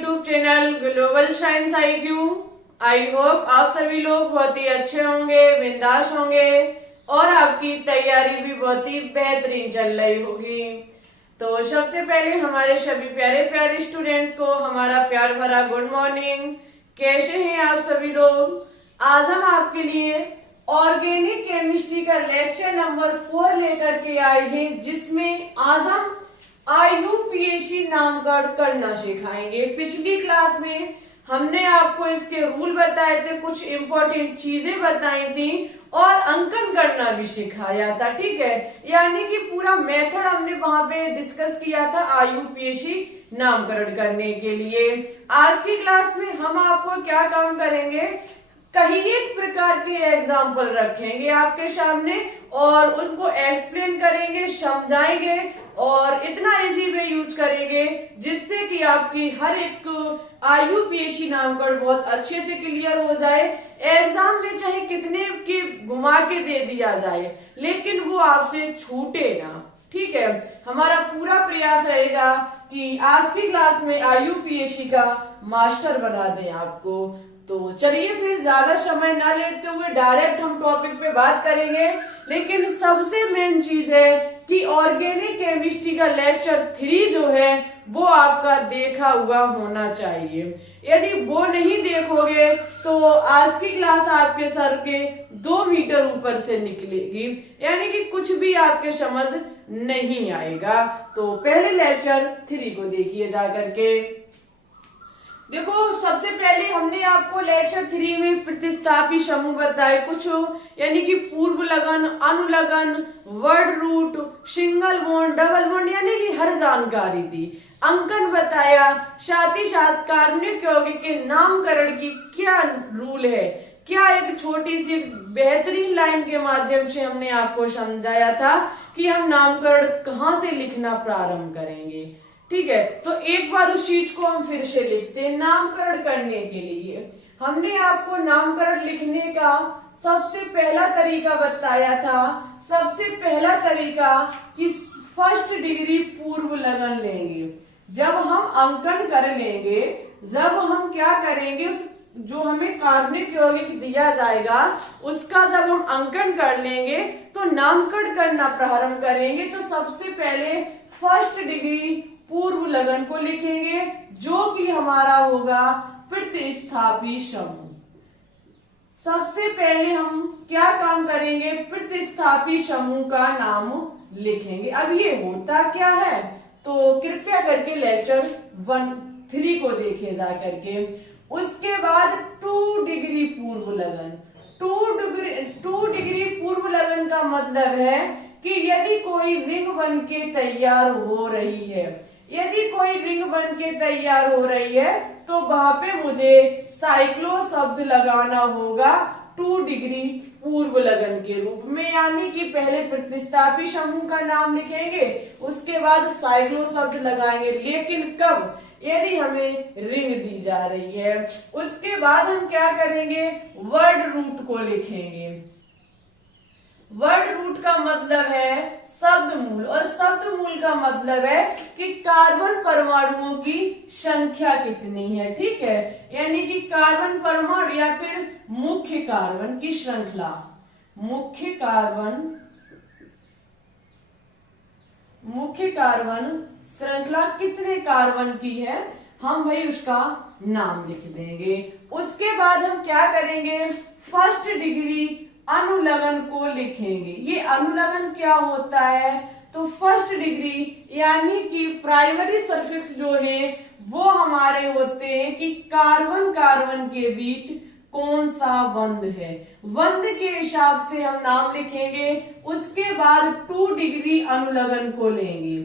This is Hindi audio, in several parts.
YouTube channel global science IQ। I hope आप सभी लोग बहुत ही अच्छे होंगे, बिंदास होंगे और आपकी तैयारी भी बहुत ही बेहतरीन चल रही होगी। तो सबसे पहले हमारे सभी प्यारे प्यारे स्टूडेंट्स को हमारा प्यार भरा गुड मॉर्निंग। कैसे हैं आप सभी लोग? आज हम आपके लिए ऑर्गेनिक केमिस्ट्री का लेक्चर नंबर 4 लेकर के आए हैं, जिसमें आज हम IUPAC नाम का करना सिखाएंगे। पिछली क्लास में हमने आपको इसके रूल बताए थे, कुछ इंपॉर्टेंट चीजें बताई थी और अंकन करना भी सिखाया था। ठीक है, यानी कि पूरा मेथड हमने वहां पे डिस्कस किया था IUPAC नामकरण करने के लिए। आज की क्लास में हम आपको क्या काम करेंगे, कहीं एक प्रकार के एग्जाम्पल रखेंगे आपके सामने और उनको एक्सप्लेन करेंगे, समझाएंगे और इतना इजी वे यूज करेंगे जिससे कि आपकी हर एक IUPAC नामकरण बहुत अच्छे से क्लियर हो जाए। एग्जाम में चाहे कितने की घुमा के दे दिया जाए, लेकिन वो आपसे छूटे ना। ठीक है, हमारा पूरा प्रयास रहेगा कि आज की क्लास में IUPAC का मास्टर बना दें आपको। तो चलिए फिर ज्यादा समय ना लेते हुए डायरेक्ट हम टॉपिक पे बात करेंगे। लेकिन सबसे मेन चीज है कि ऑर्गेनिक केमिस्ट्री का लेक्चर 3 जो है वो आपका देखा हुआ होना चाहिए। यदि वो नहीं देखोगे तो आज की क्लास आपके सर के 2 मीटर ऊपर से निकलेगी, यानी कि कुछ भी आपके समझ नहीं आएगा। तो पहले लेक्चर 3 को देखिए जा करके। देखो, सबसे पहले हमने आपको लेक्चर 3 में प्रतिस्थापी समूह बताए कुछ, यानी कि पूर्व लगन, अनुलगन, word root, single bond, double bond, यानी कि हर जानकारी दी। अंकन बताया, साथ ही साथ कार्बनिक यौगिक के नामकरण की क्या रूल है, क्या एक छोटी सी बेहतरीन लाइन के माध्यम से हमने आपको समझाया था कि हम नामकरण कहाँ से लिखना प्रारंभ करेंगे। ठीक है, तो एक बार उस चीज को हम फिर से लिखते हैं। नामकरण करने के लिए हमने आपको नामकरण लिखने का सबसे पहला तरीका बताया था। सबसे पहला तरीका कि फर्स्ट डिग्री पूर्व लगन लेंगे। जब हम अंकन कर लेंगे, जब हम क्या करेंगे, उस जो हमें कार्बनिक यौगिक दिया जाएगा उसका जब हम अंकन कर लेंगे तो नामकरण करना प्रारंभ करेंगे। तो सबसे पहले फर्स्ट डिग्री पूर्व लगन को लिखेंगे, जो कि हमारा होगा प्रतिस्थापी समूह। सबसे पहले हम क्या काम करेंगे, प्रतिस्थापी समूह का नाम लिखेंगे। अब ये होता क्या है, तो कृपया करके लेक्चर 3 को देखे जा करके। उसके बाद 2 डिग्री पूर्व लगन। 2 डिग्री पूर्व लगन का मतलब है कि यदि कोई रिंग बन के तैयार हो रही है, यदि कोई रिंग बन के तैयार हो रही है तो वहां पे मुझे साइक्लो शब्द लगाना होगा 2 डिग्री पूर्व लगन के रूप में। यानी कि पहले प्रतिस्थापी समूह का नाम लिखेंगे, उसके बाद साइक्लो शब्द लगाएंगे। लेकिन कब, यदि हमें रिंग दी जा रही है। उसके बाद हम क्या करेंगे, वर्ड रूट को लिखेंगे। वर्ड रूट का मतलब है शब्द मूल, और शब्द मूल का मतलब है कि कार्बन परमाणुओं की संख्या कितनी है। ठीक है, यानी कि कार्बन परमाणु या फिर मुख्य कार्बन की श्रृंखला, मुख्य कार्बन श्रृंखला कितने कार्बन की है, हम वही उसका नाम लिख देंगे। उसके बाद हम क्या करेंगे, फर्स्ट डिग्री अनुलगन को लिखेंगे। ये अनुलगन क्या होता है, तो फर्स्ट डिग्री यानी कि प्राइमरी सफिक्स जो है वो हमारे होते हैं कि कार्बन कार्बन के बीच कौन सा बंध है, बंध के हिसाब से हम नाम लिखेंगे। उसके बाद 2 डिग्री अनुलगन को लेंगे।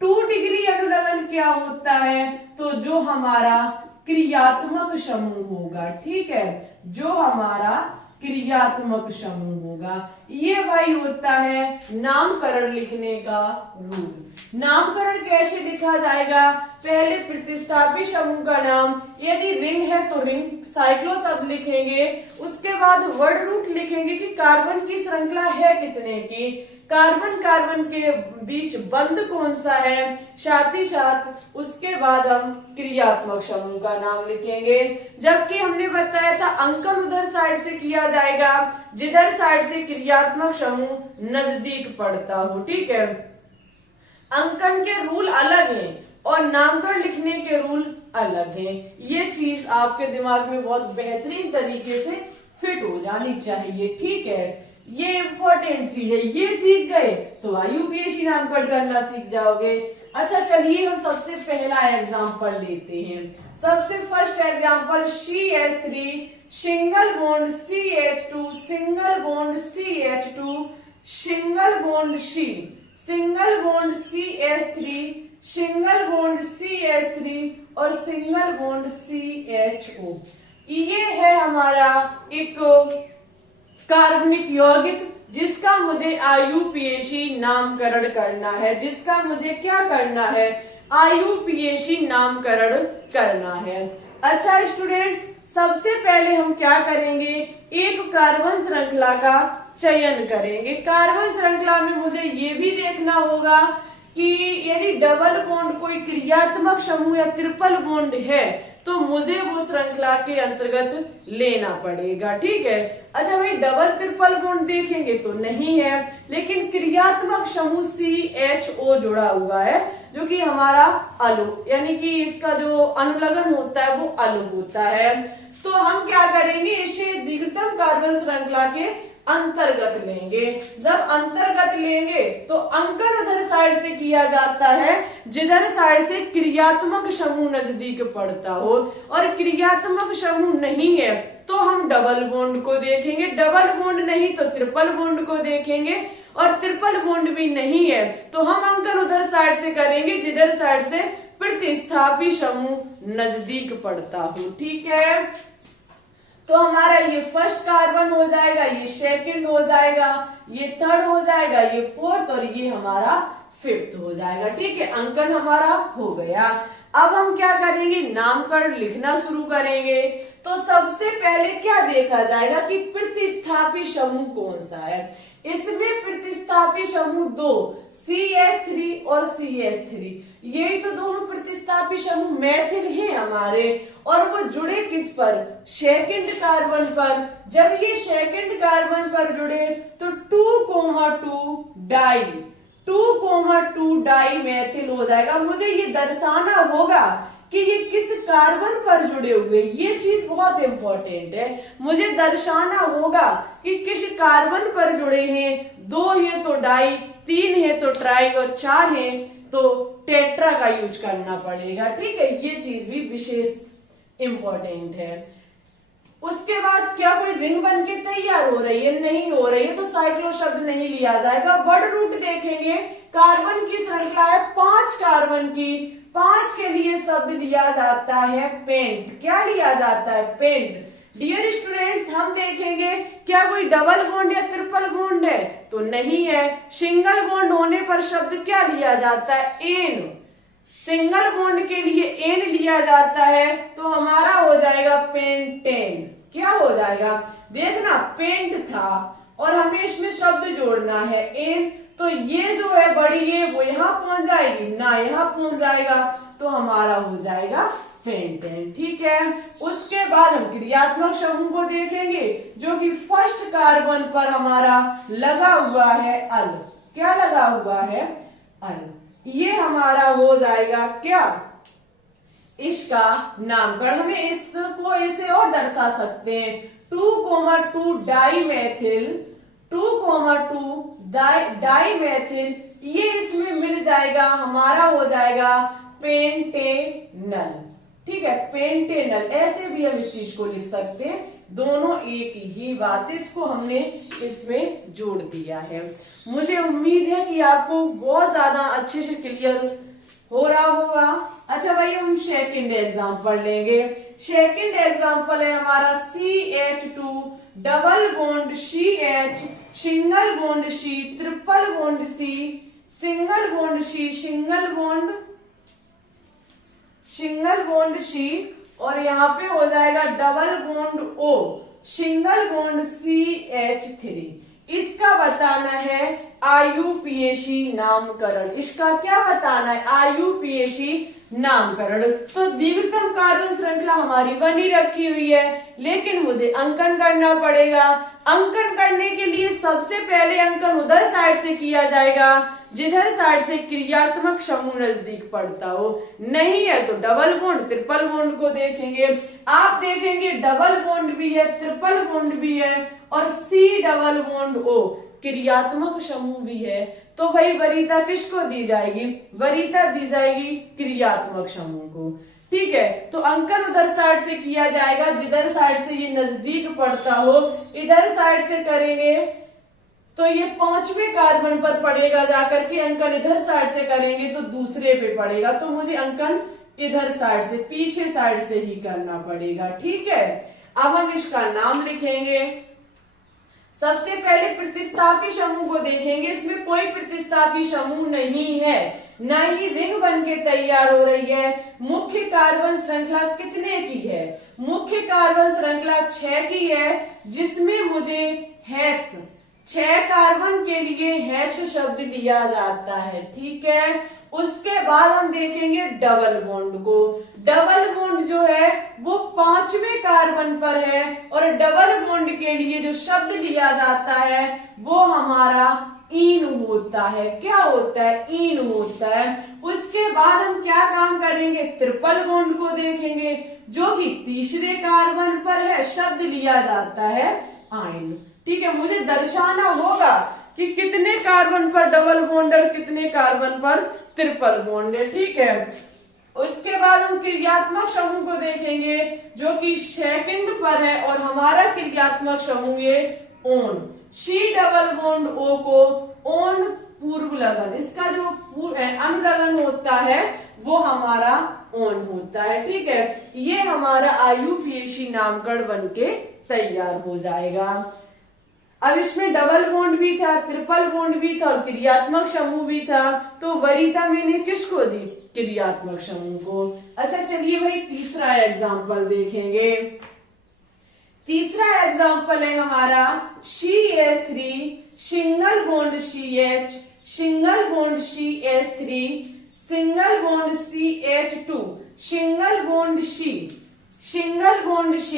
2 डिग्री अनुलगन क्या होता है, तो जो हमारा क्रियात्मक समूह होगा। ठीक है, जो हमारा क्रियात्मक समूह होगा, ये भाई होता है नामकरण लिखने का रूल। नामकरण कैसे लिखा जाएगा, पहले प्रतिस्थापी समूह का नाम, यदि रिंग है तो रिंग साइक्लो शब्द लिखेंगे, उसके बाद वर्ड रूट लिखेंगे कि कार्बन की श्रृंखला है कितने की, कार्बन कार्बन के बीच बंद कौन सा है, साथ ही साथ उसके बाद हम क्रियात्मक समूह का नाम लिखेंगे। जबकि हमने बताया था अंकन उधर साइड से किया जाएगा जिधर साइड से क्रियात्मक समूह नजदीक पड़ता हो। ठीक है, अंकन के रूल अलग हैं और नामकरण लिखने के रूल अलग हैं। ये चीज आपके दिमाग में बहुत बेहतरीन तरीके से फिट हो जानी चाहिए। ठीक है, ये इम्पोर्टेंट चीज है, ये सीख गए तो यूपीएससी नामकरण करना सीख जाओगे। अच्छा चलिए हम सबसे पहला एग्जाम्पल लेते हैं। सबसे first example CH3 single bond CH2 single bond CH2 single bond C single bond CH3 single bond CH3 और सिंगल बॉन्ड CHO। ये है हमारा एक कार्बनिक यौगिक जिसका मुझे IUPAC नामकरण करना है, जिसका मुझे क्या करना है, IUPAC नामकरण करना है। अच्छा स्टूडेंट्स, सबसे पहले हम क्या करेंगे, एक कार्बन श्रृंखला का चयन करेंगे। कार्बन श्रृंखला में मुझे ये भी देखना होगा कि यदि डबल बॉन्ड कोई क्रियात्मक समूह या ट्रिपल बॉन्ड है तो मुझे वो श्रृंखला के अंतर्गत लेना पड़ेगा। ठीक है, अच्छा भाई डबल ट्रिपल बॉन्ड देखेंगे तो नहीं है, लेकिन क्रियात्मक समूह CHO जुड़ा हुआ है जो कि हमारा अलु यानी कि इसका जो अनुलग्न होता है वो अलु होता है। तो हम क्या करेंगे, इसे द्वितीयक कार्बन श्रृंखला के अंतर्गत लेंगे। जब अंतर्गत लेंगे तो अंकन उधर साइड से किया जाता है जिधर साइड से क्रियात्मक समूह नजदीक पड़ता हो, और क्रियात्मक समूह नहीं है तो हम डबल बॉन्ड को देखेंगे, डबल बॉन्ड नहीं तो ट्रिपल बॉन्ड को देखेंगे, और ट्रिपल बॉन्ड भी नहीं है तो हम अंकन उधर साइड से करेंगे जिधर साइड से प्रतिस्थापी समूह नजदीक पड़ता हो। ठीक है, तो हमारा ये फर्स्ट कार्बन हो जाएगा, ये सेकंड हो जाएगा, ये थर्ड हो जाएगा, ये फोर्थ और ये हमारा फिफ्थ हो जाएगा। ठीक है, अंकन हमारा हो गया। अब हम क्या करेंगे, नामकरण लिखना शुरू करेंगे। तो सबसे पहले क्या देखा जाएगा कि प्रतिस्थापी समूह कौन सा है। इसमें प्रतिस्थापी समूह दो, CH3 और CH3, यही तो दोनों प्रतिस्थापी समूह मैथिल हैं हमारे, और वो जुड़े किस पर, सेकंड कार्बन पर। जब ये सेकंड कार्बन पर जुड़े तो 2,2 डाई मैथिल हो जाएगा। मुझे ये दर्शाना होगा कि ये किस कार्बन पर जुड़े हुए, ये चीज बहुत इंपॉर्टेंट है। मुझे दर्शाना होगा कि किस कार्बन पर जुड़े हैं। 2 है तो डाई, 3 है तो ट्राई और 4 है तो टेट्रा का यूज करना पड़ेगा। ठीक है, ये चीज भी विशेष इंपॉर्टेंट है। उसके बाद क्या कोई रिंग बन के तैयार हो रही है, नहीं हो रही है तो साइक्लो शब्द नहीं लिया जाएगा। वर्ड रूट देखेंगे, कार्बन की श्रृंखला है 5 कार्बन की, 5 के लिए शब्द लिया जाता है पेंट। क्या लिया जाता है, पेंट। डियर स्टूडेंट्स, हम देखेंगे क्या कोई डबल बॉन्ड या ट्रिपल बॉन्ड है तो नहीं है। सिंगल बॉन्ड होने पर शब्द क्या लिया जाता है, एन। सिंगल बॉन्ड के लिए एन लिया जाता है तो हमारा हो जाएगा पेंटेन। क्या हो जाएगा, देखना पेंट था और हमें इसमें शब्द जोड़ना है एन, तो ये जो है बड़ी ये वो यहाँ पहुंच जाएगी ना, यहाँ पहुंच जाएगा तो हमारा हो जाएगा पेंटेन। ठीक है, उसके बाद हम क्रियात्मक समूह को देखेंगे जो कि फर्स्ट कार्बन पर हमारा लगा हुआ है अल। क्या लगा हुआ है, अल। ये हमारा हो जाएगा क्या, इसका नामकरण। हमें इसको ऐसे और दर्शा सकते हैं 2,2 डाई मैथिल, 2,2 डाई मैथिल, ये इसमें मिल जाएगा, हमारा हो जाएगा पेंटेनल। ठीक है, पेंटेनल, ऐसे भी हम इस चीज को लिख सकते हैं, दोनों एक ही बात। इसको हमने इसमें जोड़ दिया है। मुझे उम्मीद है कि आपको बहुत ज्यादा अच्छे से क्लियर हो रहा होगा। अच्छा भाई, हम सेकंड एग्जांपल लेंगे। सेकंड एग्जांपल है हमारा CH2 double bond CH single bond C triple bond C single bond C single bond single bond C, और यहाँ पे हो जाएगा double bond O, single bond CH3। इसका बताना है IUPAC नामकरण। इसका क्या बताना है? IUPAC नामकरण। तो दीर्घतम कार्बन श्रृंखला हमारी बनी रखी हुई है, लेकिन मुझे अंकन करना पड़ेगा। अंकन करने के लिए सबसे पहले अंकन उधर साइड से किया जाएगा जिधर साइड से क्रियात्मक समूह नजदीक पड़ता हो। नहीं है तो डबल बॉन्ड ट्रिपल बॉन्ड को देखेंगे। आप देखेंगे डबल बॉन्ड भी है, ट्रिपल बॉन्ड भी है, और C डबल बॉन्ड O क्रियात्मक समूह भी है। तो भाई वरीयता किसको दी जाएगी? वरीयता दी जाएगी क्रियात्मक समूह को। ठीक है, तो अंकन उधर साइड से किया जाएगा जिधर साइड से ये नजदीक पड़ता हो। इधर साइड से करेंगे तो ये 5वें कार्बन पर पड़ेगा जाकर के, अंकन इधर साइड से करेंगे तो दूसरे पे पड़ेगा। तो मुझे अंकन इधर साइड से, पीछे साइड से ही करना पड़ेगा। ठीक है, अब हम इसका नाम लिखेंगे। सबसे पहले प्रतिस्थापी समूह को देखेंगे। इसमें कोई प्रतिस्थापी समूह नहीं है, न ही रिंग बन के तैयार हो रही है। मुख्य कार्बन श्रृंखला कितने की है? मुख्य कार्बन श्रृंखला 6 की है, जिसमें मुझे हेक्स, 6 कार्बन के लिए हेक्स शब्द लिया जाता है। ठीक है, उसके बाद हम देखेंगे डबल बॉन्ड को। डबल बॉन्ड जो है वो 5वें कार्बन पर है, और डबल बॉन्ड के लिए जो शब्द लिया जाता है वो हमारा ईन होता है। क्या होता है? ईन होता है। उसके बाद हम क्या काम करेंगे? ट्रिपल बॉन्ड को देखेंगे, जो कि तीसरे कार्बन पर है, शब्द लिया जाता है आयन। ठीक है, मुझे दर्शाना होगा कि कितने कार्बन पर डबल बॉन्ड और कितने कार्बन पर ट्रिपल बॉन्ड है। ठीक है, उसके बाद हम क्रियात्मक समूह को देखेंगे, जो कि सेकंड पर है, और हमारा क्रियात्मक समूह ये own. C double bond O को ओन पूर्व लगन, इसका जो अनुलगन होता है वो हमारा ओन होता है। ठीक है, ये हमारा IUPAC नामकरण बनके तैयार हो जाएगा। अब इसमें डबल बॉन्ड भी था, ट्रिपल बॉन्ड भी था, और क्रियात्मक समूह भी था। तो वरीयता मैंने किसको दी? क्रियात्मक समूह को। अच्छा चलिए भाई तीसरा एग्जाम्पल देखेंगे। तीसरा एग्जाम्पल है हमारा CH3 single bond CH, single bond CH3, single bond CH2, single bond C, single bond C,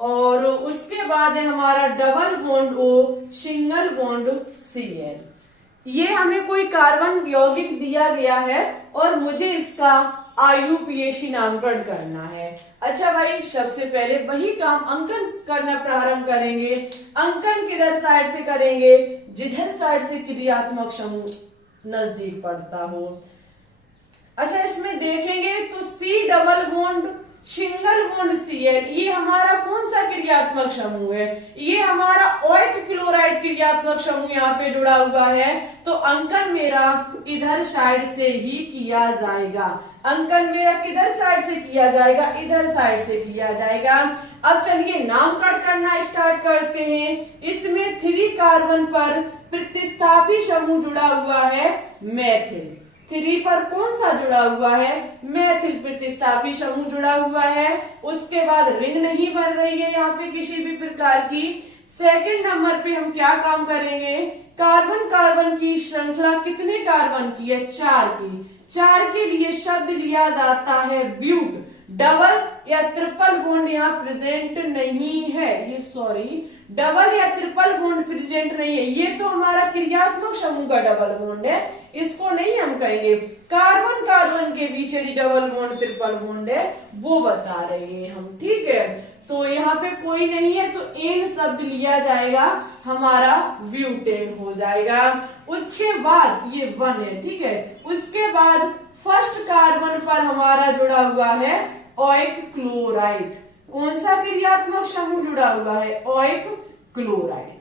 और उसके बाद है हमारा double bond O, single bond Cl। ये हमें कोई कार्बन यौगिक दिया गया है और मुझे इसका IUPAC नामकरण करना है। अच्छा भाई, सबसे पहले वही काम अंकन करना प्रारंभ करेंगे। अंकन किधर साइड से करेंगे? जिधर साइड से क्रियात्मक समूह नजदीक पड़ता हो। अच्छा, इसमें देखेंगे तो C double bond single bond Cl, ये हमारा कौन सा क्रियात्मक समूह है? ये हमारा ओइक क्लोराइड क्रियात्मक समूह यहाँ पे जुड़ा हुआ है। तो अंकन मेरा इधर साइड से ही किया जाएगा। अंकन मेरा किधर साइड से किया जाएगा? इधर साइड से किया जाएगा। अब चलिए नामकरण करना स्टार्ट करते हैं। इसमें 3 कार्बन पर प्रतिस्थापी समूह जुड़ा हुआ है मेथिल। 3 पर कौन सा जुड़ा हुआ है? मेथिल प्रतिस्थापी समूह जुड़ा हुआ है। उसके बाद रिंग नहीं बन रही है यहाँ पे किसी भी प्रकार की। सेकंड नंबर पे हम क्या काम करेंगे? कार्बन कार्बन की श्रृंखला कितने कार्बन की है? 4 की। 4 के लिए शब्द लिया जाता है ब्यूट। डबल या ट्रिपल बॉन्ड यहाँ प्रेजेंट नहीं है, ये सॉरी डबल या ट्रिपल बॉन्ड प्रेजेंट नहीं है। ये तो हमारा क्रियात्मक समूह का डबल बॉन्ड है, इसको नहीं हम कहेंगे। कार्बन कार्बन के बीच यदि डबल बॉन्ड ट्रिपल बॉन्ड है वो बता रहे हैं हम। ठीक है, तो यहाँ पे कोई नहीं है तो एन शब्द लिया जाएगा, हमारा ब्यूटेन हो जाएगा। उसके बाद ये 1 है। ठीक है, उसके बाद फर्स्ट कार्बन पर हमारा जुड़ा हुआ है ओइक क्लोराइड। कौन सा क्रियात्मक समूह जुड़ा हुआ है? Oic chloride.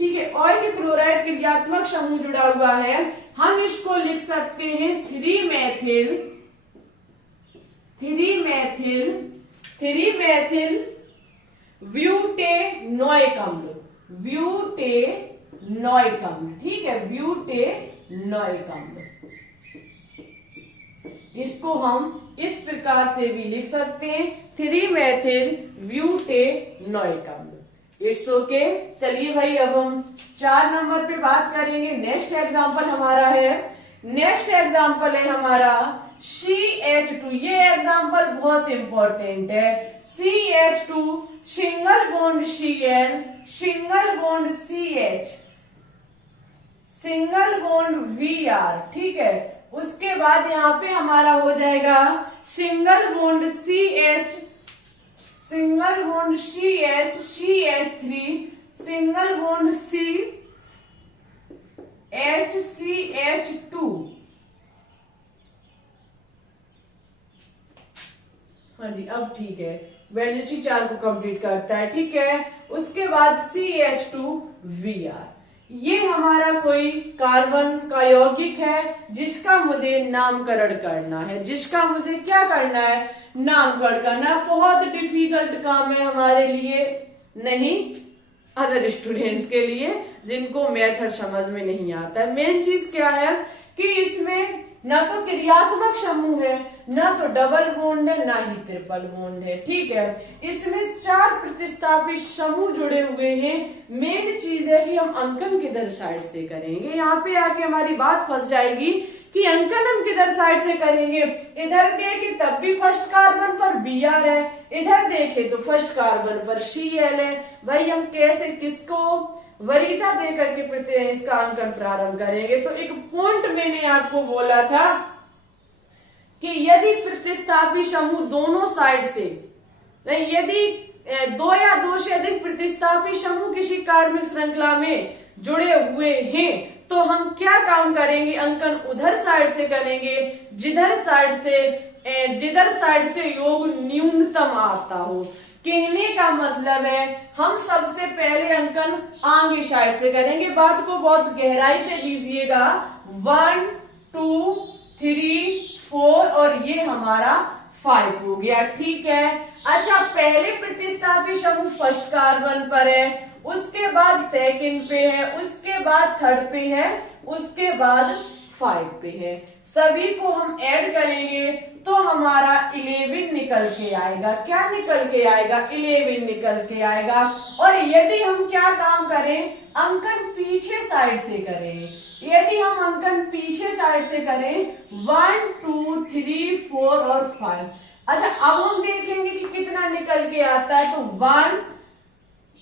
ठीक है, ओइक क्लोराइड क्रियात्मक समूह जुड़ा हुआ है। हम इसको लिख सकते हैं 3 मेथिल ब्यूटेनोइक अम्ल। ब्यूटेनोइक अम्ल। ठीक है, ब्यूटेनोइक अम्ल। इसको हम इस प्रकार से भी लिख सकते हैं 3 मेथिल ब्यूटेनोइक अम्ल। It's okay. चलिए भाई अब हम 4 नंबर पे बात करेंगे। नेक्स्ट एग्जाम्पल हमारा है हमारा CH2। ये एग्जाम्पल बहुत इंपॉर्टेंट है। CH2 single bond Cl single bond CH single bond Br, ठीक है। उसके बाद यहाँ पे हमारा हो जाएगा single bond CH single bond CH CH3 single bond C HCH2। हाँ जी, अब ठीक है, वैलेंसी 4 को कंप्लीट करता है, ठीक है। उसके बाद CH2Br। ये हमारा कोई कार्बन का यौगिक है जिसका मुझे नामकरण करना है, जिसका मुझे क्या करना है, नामकरण करना। बहुत डिफिकल्ट काम है हमारे लिए, नहीं अदर स्टूडेंट्स के लिए जिनको मेथड समझ में नहीं आता है। मेन चीज क्या है कि इसमें ना तो क्रियात्मक समूह है, ना तो डबल बॉन्ड है, ना ही ट्रिपल बॉन्ड है, ठीक है। इसमें 4 प्रतिस्थापित समूह जुड़े हुए हैं। मेन चीज है कि हम अंकन किधर साइड से करेंगे। यहाँ पे आके हमारी बात फंस जाएगी कि अंकन हम किधर साइड से करेंगे। इधर देखे तब भी फर्स्ट कार्बन पर Br है, इधर देखे तो फर्स्ट कार्बन पर Cl है। भाई हम कैसे किसको वरीयता देकर के इसका अंकन प्रारंभ करेंगे। तो एक पॉइंट मैंने आपको बोला था कि यदि प्रतिस्थापी समूह दोनों साइड से नहीं, यदि 2 या 2 से अधिक प्रतिस्थापी समूह किसी कार्बनिक श्रृंखला में जुड़े हुए हैं तो हम क्या काम करेंगे, अंकन उधर साइड से करेंगे जिधर साइड से योग न्यूनतम आता हो। कहने का मतलब है हम सबसे पहले अंकन आगे साइड से करेंगे। बात को बहुत गहराई से लीजिएगा। 1 2 3 4 और ये हमारा 5 हो गया, ठीक है। अच्छा, पहले प्रतिस्थापी समूह फर्स्ट कार्बन पर है, उसके बाद सेकंड पे है, उसके बाद थर्ड पे है, उसके बाद 5 पे है। सभी को हम ऐड करेंगे तो हमारा 11 निकल के आएगा। क्या निकल के आएगा, 11 निकल के आएगा। और यदि हम क्या काम करें, अंकन पीछे साइड से करें। यदि हम अंकन पीछे साइड से करें 1 2 3 4 और 5। अच्छा, अब हम देखेंगे कि कितना निकल के आता है। तो 1,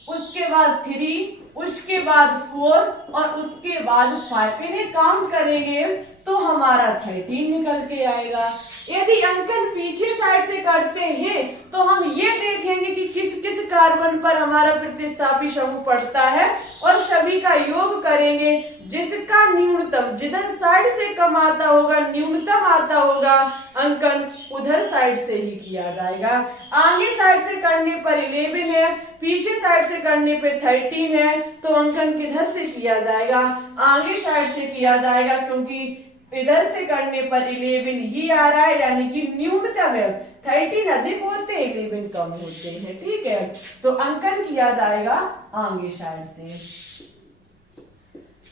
उसके बाद 3, उसके बाद 4 और उसके बाद 5। इन्हें काउंट करेंगे तो हमारा 13 निकल के आएगा। यदि अंकन पीछे साइड से करते हैं तो हम ये देखेंगे कि किस किस कार्बन पर हमारा प्रतिस्थापी समूह पड़ता है और सभी का योग करेंगे। जिसका न्यूनतम जिधर साइड से कम आता होगा, न्यूनतम आता होगा, अंकन उधर साइड से ही किया जाएगा। आगे साइड से करने पर 11 है, पीछे साइड से करने पे 13 है, तो अंकन किधर से किया जाएगा, आगे साइड से किया जाएगा, क्योंकि इधर से करने पर 11 ही आ रहा है, यानी कि न्यूनतम है। 13 अधिक होते हैं, 11 कम होते हैं, ठीक है। तो अंकन किया जाएगा आगे साइड से।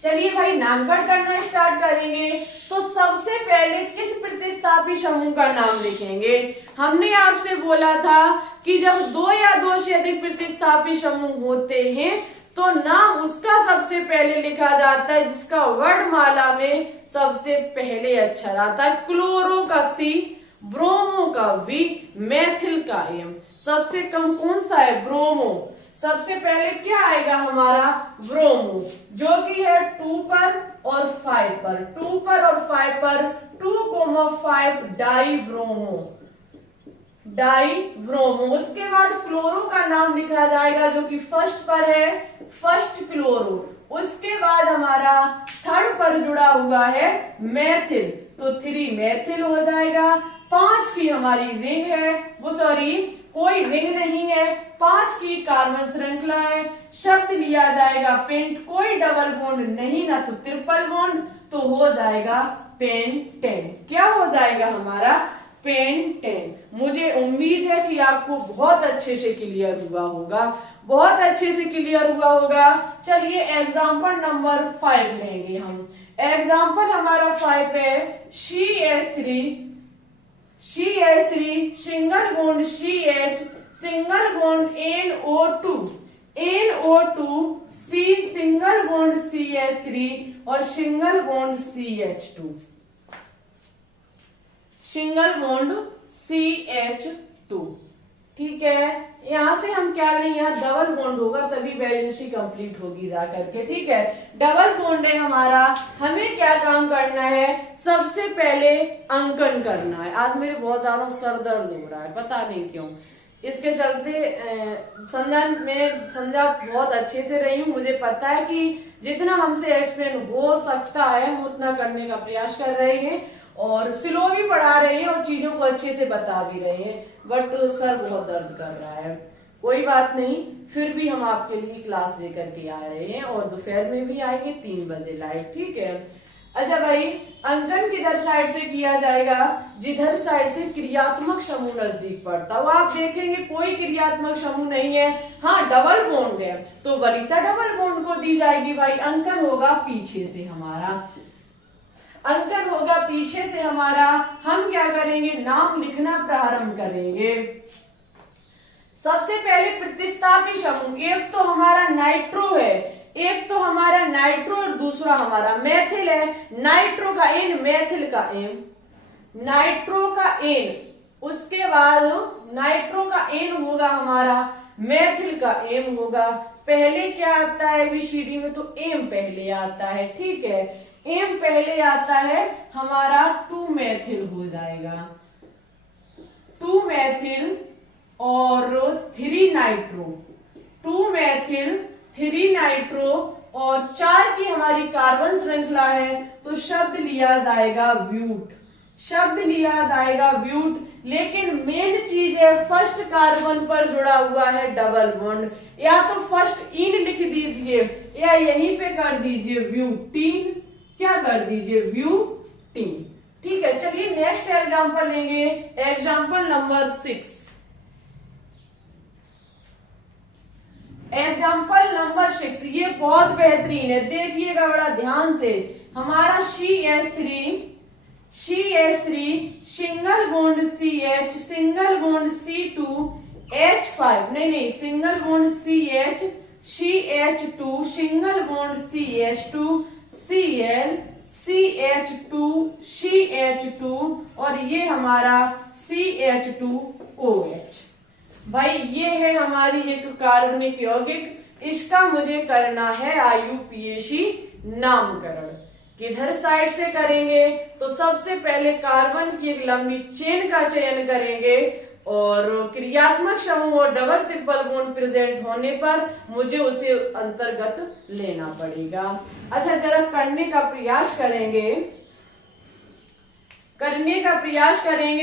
चलिए भाई, नामकरण करना स्टार्ट करेंगे। तो सबसे पहले किस प्रतिस्थापी समूह का नाम लिखेंगे। हमने आपसे बोला था कि जब 2 या 2 से अधिक प्रतिस्थापी समूह होते हैं तो नाम उसका सबसे पहले लिखा जाता है जिसका वर्णमाला में सबसे पहले अक्षर आता है। क्लोरो का C, ब्रोमो का V, मेथिल का M। सबसे कम कौन सा है, ब्रोमो। सबसे पहले क्या आएगा हमारा, ब्रोमो, जो कि है 2 पर और 5 पर। 2 पर और 5 पर 2,5 डाई ब्रोमो। उसके बाद क्लोरो का नाम लिखा जाएगा जो कि फर्स्ट पर है, फर्स्ट क्लोरो। उसके बाद हमारा थर्ड पर जुड़ा हुआ है मेथिल, तो 3 मेथिल हो जाएगा। 5 की हमारी रिंग है, वो सॉरी कोई रिंग नहीं है, 5 की कार्बन श्रृंखला है। शब्द लिया जाएगा पेंट, कोई डबल बॉन्ड नहीं, ना तो ट्रिपल बॉन्ड, तो हो जाएगा पेंटेन। क्या हो जाएगा हमारा, पेंटेन। मुझे उम्मीद है कि आपको बहुत अच्छे से क्लियर हुआ होगा, बहुत अच्छे से क्लियर हुआ होगा। चलिए एग्जाम्पल नंबर 5 लेंगे हम। एग्जाम्पल हमारा 5 है CH3 CH3 single bond CH single bond NO2 NO2 C single bond CH3 और single bond CH2 single bond CH2। ठीक है, यहां से हम क्या करेंगे, यहाँ डबल बॉन्ड होगा तभी वैलेंसी कंप्लीट होगी जाकर के। ठीक है, डबल बॉन्ड है हमारा, हमें क्या काम करना है, सबसे पहले अंकन करना है। आज मेरे बहुत ज्यादा सर दर्द हो रहा है, पता नहीं क्यों, इसके चलते संध्या बहुत अच्छे से रही हूँ। मुझे पता है कि जितना हमसे एक्सप्लेन हो सकता है हम उतना करने का प्रयास कर रहे हैं और स्लो भी पढ़ा रहे हैं और चीजों को अच्छे से बता भी रहे हैं, बट सर बहुत दर्द कर रहा है। कोई बात नहीं, फिर भी हम आपके लिए क्लास लेकर के आ रहे हैं और दोपहर में भी आएंगे 3 बजे लाइव। ठीक है, अच्छा भाई, अंकन किधर साइड से किया जाएगा, जिधर साइड से क्रियात्मक समूह नजदीक पड़ता है। वो आप देखेंगे कोई क्रियात्मक समूह नहीं है, हाँ डबल बॉन्ड है तो वरीयता डबल बॉन्ड को दी जाएगी। भाई अंकन होगा पीछे से हमारा, अंकन होगा पीछे से हमारा। हम क्या करेंगे, नाम लिखना प्रारंभ करेंगे। सबसे पहले प्रतिस्थापी समूह, एक तो हमारा नाइट्रो है, एक तो हमारा नाइट्रो और दूसरा हमारा मेथिल है। नाइट्रो का एन, मेथिल का एम, नाइट्रो का एन, उसके बाद नाइट्रो का एन होगा हमारा, मेथिल का एम होगा। पहले क्या आता है बीसीडी में, तो एम पहले आता है। ठीक है, एम पहले आता है हमारा, 2 मेथिल हो जाएगा, 2 मेथिल और 3 नाइट्रो, 2 मेथिल 3 नाइट्रो और 4 की हमारी कार्बन श्रृंखला है तो शब्द लिया जाएगा ब्यूट, शब्द लिया जाएगा ब्यूट। लेकिन मेन चीज है, फर्स्ट कार्बन पर जुड़ा हुआ है डबल बॉन्ड, या तो फर्स्ट इन लिख दीजिए या यहीं पे कर दीजिए ब्यूटीन, क्या कर दीजिए ब्यूटीन। ठीक है, चलिए नेक्स्ट एग्जांपल लेंगे, एग्जांपल नंबर 6। एग्जाम्पल नंबर 6 ये बहुत बेहतरीन है, देखिएगा बड़ा ध्यान से। हमारा CH3 single bond CH single bond C2 H5, नहीं single bond CH CH2 single bond CH2 Cl CH2 CH2 और ये हमारा CH2OH। भाई ये है हमारी एक कार्बनिक यौगिक, इसका मुझे करना है IUPAC नामकरण। किधर साइड से करेंगे, तो सबसे पहले कार्बन की एक लंबी चेन का चयन करेंगे और क्रियात्मक समूह और डबल ट्रिपल बॉन्ड प्रेजेंट होने पर मुझे उसे अंतर्गत लेना पड़ेगा। अच्छा जरा करने का प्रयास करेंगे,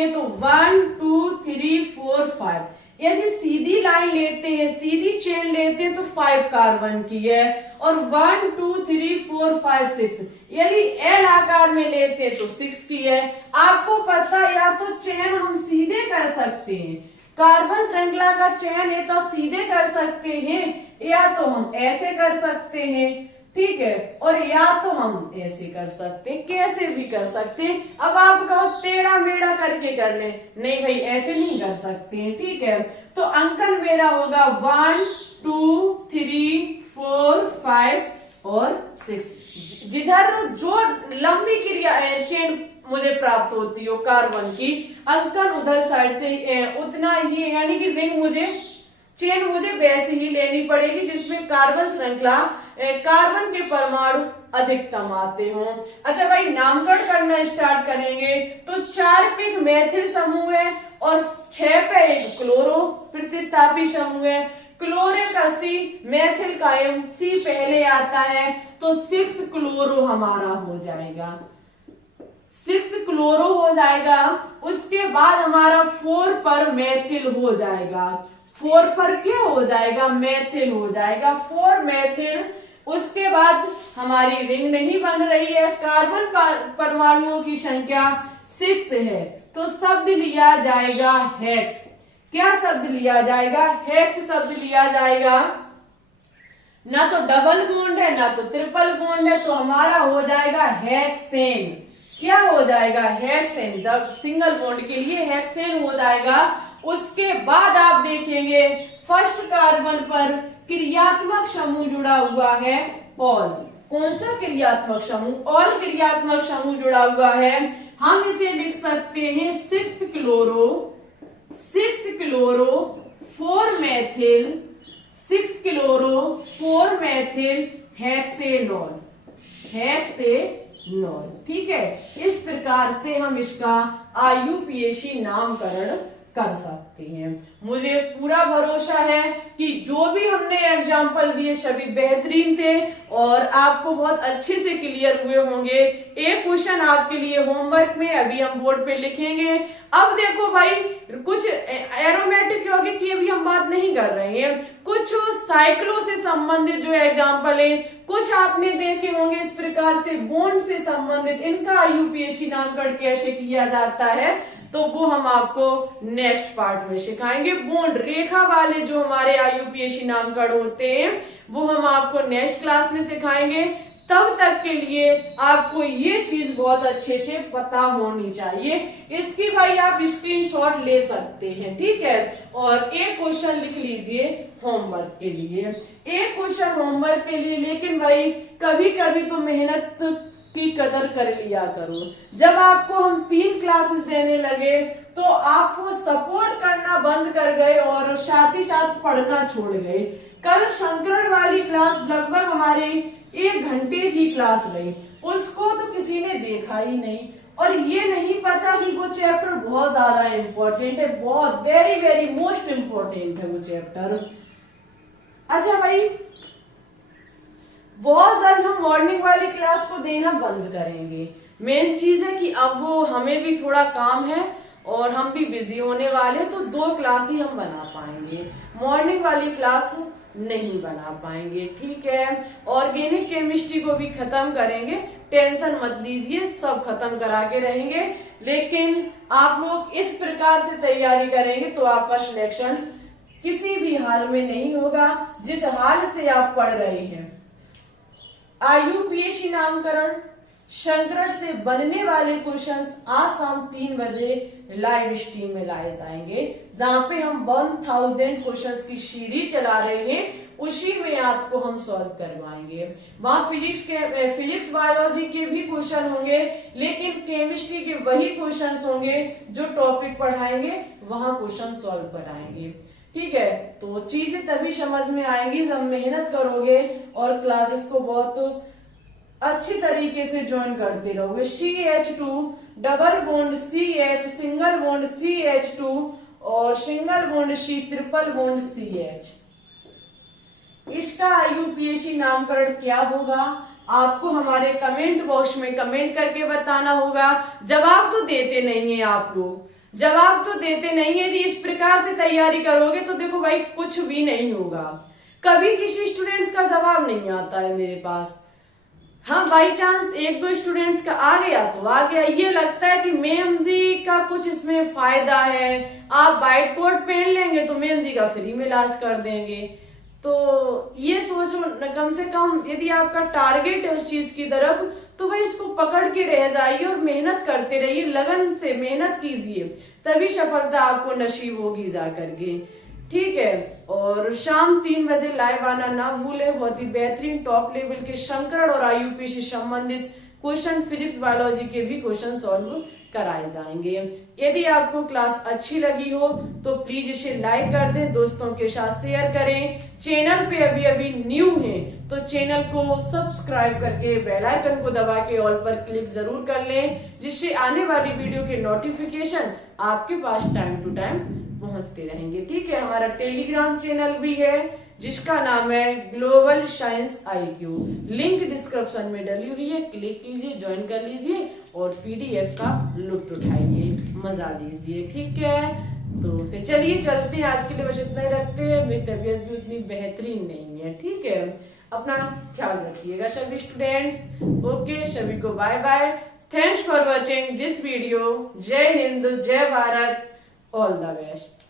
तो 1 2 3 4 5, यदि सीधी लाइन लेते हैं, सीधी चेन लेते हैं तो 5 कार्बन की है और 1 2 3 4 5 6, यदि एल आकार में लेते हैं तो 6 की है। आपको पता है, या तो चयन हम सीधे कर सकते हैं, कार्बन श्रृंखला का चयन है तो सीधे कर सकते हैं, या तो हम ऐसे कर सकते हैं। ठीक है, और या तो हम ऐसे कर सकते, कैसे भी कर सकते। अब आप कहो टेढ़ा मेढ़ा करके कर ले, नहीं भाई ऐसे नहीं कर सकते हैं। ठीक है, तो अंकन मेरा होगा 1 2 3 4 5 और 6। जिधर जो लंबी क्रिया चेन मुझे प्राप्त होती हो कार्बन की, अंकन उधर साइड से उतना ही, यानी कि रिंग मुझे चेन मुझे वैसे ही लेनी पड़ेगी जिसमें कार्बन श्रृंखला कार्बन के परमाणु अधिकतम आते हों। अच्छा भाई नामकरण करना स्टार्ट करेंगे, तो 4 पे एक मेथिल समूह है और 6 पे एक क्लोरो प्रतिस्थापी समूह है। क्लोरो का C, मेथिल का M, C पहले आता है तो 6 क्लोरो हमारा हो जाएगा, 6 क्लोरो हो जाएगा। उसके बाद हमारा 4 पर मेथिल हो जाएगा, 4 पर क्या हो जाएगा, मेथिल हो जाएगा, 4 मेथिल। उसके बाद हमारी रिंग नहीं बन रही है, कार्बन परमाणुओं की संख्या 6 है तो शब्द लिया जाएगा हेक्स। क्या शब्द लिया जाएगा, हेक्स शब्द लिया जाएगा। ना तो डबल बॉन्ड है ना तो ट्रिपल बॉन्ड है, तो हमारा हो जाएगा हेक्सेन। क्या हो जाएगा, हेक्सेन। जब सिंगल बॉन्ड के लिए हेक्सेन हो जाएगा। उसके बाद आप देखेंगे फर्स्ट कार्बन पर क्रियात्मक समूह जुड़ा हुआ है, ऑल। कौन सा क्रियात्मक समूह, ऑल क्रियात्मक समूह जुड़ा हुआ है। हम इसे लिख सकते हैं 6 chloro 4 Maithil 6 chloro 4 Maithil hexanol. ठीक है। इस प्रकार से हम इसका IUPAC नामकरण कर सकते हैं। मुझे पूरा भरोसा है कि जो भी हमने एग्जाम्पल दिए सभी बेहतरीन थे और आपको बहुत अच्छे से क्लियर हुए होंगे। एक क्वेश्चन आपके लिए होमवर्क में अभी हम बोर्ड पे लिखेंगे। अब देखो भाई, कुछ एरोमेटिक यौगिक की अभी हम बात नहीं कर रहे हैं, कुछ साइक्लो से संबंधित जो एग्जाम्पल है, कुछ आपने देखे होंगे इस प्रकार से बॉन्ड से संबंधित, इनका IUPAC नामकरण कैसे किया जाता है, तो वो हम आपको नेक्स्ट पार्ट में सिखाएंगे। बॉन्ड रेखा वाले जो हमारे IUPAC नामकरण होते हैं वो हम आपको नेक्स्ट क्लास में सिखाएंगे। तब तक के लिए आपको ये चीज बहुत अच्छे से पता होनी चाहिए। इसकी भाई आप स्क्रीनशॉट ले सकते हैं, ठीक है। और एक क्वेश्चन लिख लीजिए होमवर्क के लिए, एक क्वेश्चन होमवर्क के लिए। लेकिन भाई कभी कभी तो मेहनत की कदर कर लिया करो। जब आपको हम 3 क्लासेस देने लगे तो आप वो सपोर्ट करना बंद कर गए और साथ ही साथ पढ़ना छोड़ गए। कल संकरण वाली क्लास लगभग हमारे 1 घंटे की क्लास रही, उसको तो किसी ने देखा ही नहीं और ये नहीं पता कि वो चैप्टर बहुत ज्यादा इम्पोर्टेंट है, बहुत वेरी वेरी मोस्ट इम्पोर्टेंट है वो चैप्टर। अच्छा भाई, बहुत जल्द हम मॉर्निंग वाली क्लास को देना बंद करेंगे। मेन चीज है कि अब वो हमें भी थोड़ा काम है और हम भी बिजी होने वाले, तो 2 क्लास ही हम बना पाएंगे, मॉर्निंग वाली क्लास नहीं बना पाएंगे, ठीक है। ऑर्गेनिक केमिस्ट्री को भी खत्म करेंगे, टेंशन मत लीजिए, सब खत्म करा के रहेंगे। लेकिन आप लोग इस प्रकार से तैयारी करेंगे तो आपका सिलेक्शन किसी भी हाल में नहीं होगा जिस हाल से आप पढ़ रहे हैं। IUPAC नामकरण संकरण से बनने वाले क्वेश्चंस आज शाम 3 बजे लाइव स्ट्रीम में लाए जाएंगे, जहां पे हम 1000 क्वेश्चंस की सीरीज चला रहे हैं, उसी में आपको हम सॉल्व करवाएंगे। वहां फिजिक्स बायोलॉजी के भी क्वेश्चन होंगे, लेकिन केमिस्ट्री के वही क्वेश्चंस होंगे जो टॉपिक पढ़ाएंगे, वहां क्वेश्चन सॉल्व कराएंगे, ठीक है। तो चीजें तभी समझ में आएंगी जब मेहनत करोगे और क्लासेस को बहुत अच्छी तरीके से ज्वाइन करते रहोगे। CH2 double bond CH, single bond CH2 और single bond C, triple bond CH। इसका IUPAC नामकरण क्या होगा आपको हमारे कमेंट बॉक्स में कमेंट करके बताना होगा। जवाब तो देते नहीं है आप लोग, जवाब तो देते नहीं है। यदि इस प्रकार से तैयारी करोगे तो देखो भाई कुछ भी नहीं होगा। कभी किसी स्टूडेंट्स का जवाब नहीं आता है मेरे पास, हाँ बाई चांस 1-2 स्टूडेंट्स का आ गया तो आ गया। ये लगता है कि मैम जी का कुछ इसमें फायदा है, आप व्हाइट बोर्ड पेन लेंगे तो मैम जी का फ्री में इलाज कर देंगे। तो ये सोचो कम से कम यदि आपका टारगेट है उस चीज की तरफ तो भाई उसको पकड़ के रह जाइए और मेहनत करते रहिए, लगन से मेहनत कीजिए, तभी सफलता आपको नसीब होगी जा करके, ठीक है। और शाम 3 बजे लाइव आना ना भूले। बहुत ही बेहतरीन टॉप लेवल के संकरण और IUPAC से संबंधित क्वेश्चन, फिजिक्स बायोलॉजी के भी क्वेश्चन सॉल्व कराए जाएंगे। यदि आपको क्लास अच्छी लगी हो तो प्लीज इसे लाइक कर दें, दोस्तों के साथ शेयर करें। चैनल पे अभी अभी न्यू हैं तो चैनल को सब्सक्राइब करके बेल आइकन को दबा के ऑल पर क्लिक जरूर कर लें, जिससे आने वाली वीडियो के नोटिफिकेशन आपके पास टाइम टू टाइम पहुंचते रहेंगे, ठीक है। हमारा टेलीग्राम चैनल भी है जिसका नाम है global science IQ, link description में डली हुई है, क्लिक कीजिए, ज्वाइन कर लीजिए और PDF का लुत्फ उठाइए, मजा लीजिए, ठीक है। तो फिर चलिए चलते हैं, आज के लिए बस इतना ही रखते हैं। मेरी तबीयत भी उतनी बेहतरीन नहीं है, ठीक है। अपना ख्याल रखिएगा सभी स्टूडेंट्स। ओके, सभी को bye bye, thanks for watching this video. जय हिंद, जय भारत, ऑल द बेस्ट।